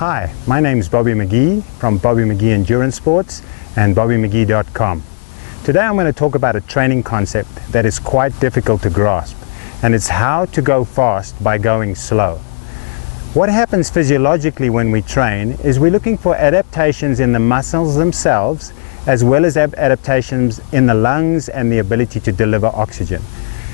Hi, my name is Bobby McGee from Bobby McGee Endurance Sports and BobbyMcGee.com. Today I'm going to talk about a training concept that is quite difficult to grasp, and it's how to go fast by going slow. What happens physiologically when we train is we're looking for adaptations in the muscles themselves, as well as adaptations in the lungs and the ability to deliver oxygen.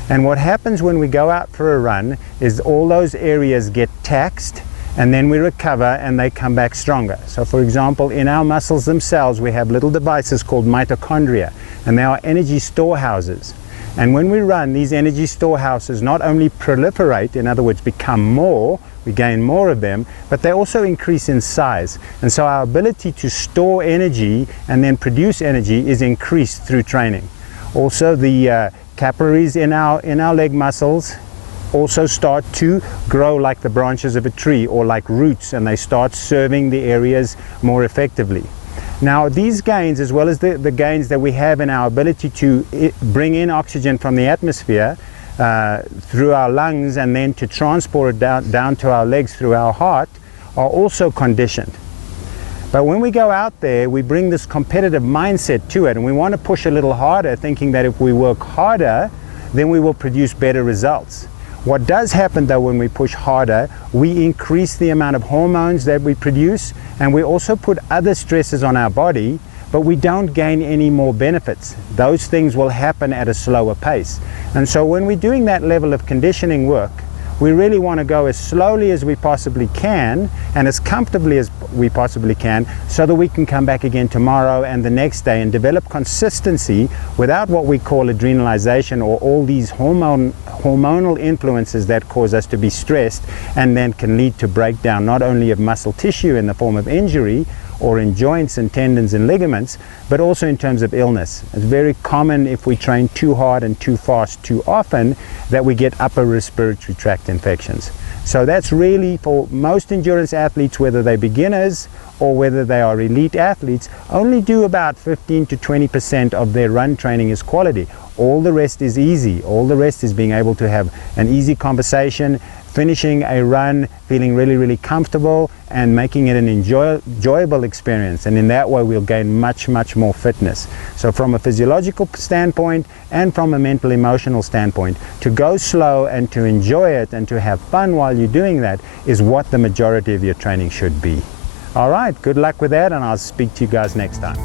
And what happens when we go out for a run is all those areas get taxed, and then we recover and they come back stronger. So for example, in our muscles themselves, we have little devices called mitochondria, and they are energy storehouses. And when we run, these energy storehouses not only proliferate, in other words, become more, we gain more of them, but they also increase in size. And so our ability to store energy and then produce energy is increased through training. Also, the capillaries in our leg muscles also start to grow like the branches of a tree or like roots, and they start serving the areas more effectively. Now these gains, as well as the gains that we have in our ability to bring in oxygen from the atmosphere through our lungs and then to transport it down to our legs through our heart, are also conditioned. But when we go out there, we bring this competitive mindset to it, and we want to push a little harder, thinking that if we work harder, then we will produce better results. What does happen though when we push harder, we increase the amount of hormones that we produce, and we also put other stresses on our body, but we don't gain any more benefits. Those things will happen at a slower pace. And so when we're doing that level of conditioning work, we really want to go as slowly as we possibly can and as comfortably as we possibly can, so that we can come back again tomorrow and the next day and develop consistency without what we call adrenalization, or all these hormonal influences that cause us to be stressed and then can lead to breakdown not only of muscle tissue in the form of injury or in joints and tendons and ligaments, but also in terms of illness. It's very common if we train too hard and too fast too often that we get upper respiratory tract infections. So that's really, for most endurance athletes, whether they're beginners or whether they are elite athletes, only do about 15 to 20% of their run training is quality. All the rest is easy. All the rest is being able to have an easy conversation, finishing a run feeling really, really comfortable and making it an enjoyable experience. And in that way, we'll gain much, much more fitness. So from a physiological standpoint and from a mental, emotional standpoint, to go slow and to enjoy it and to have fun while you're doing that is what the majority of your training should be. All right, good luck with that, and I'll speak to you guys next time.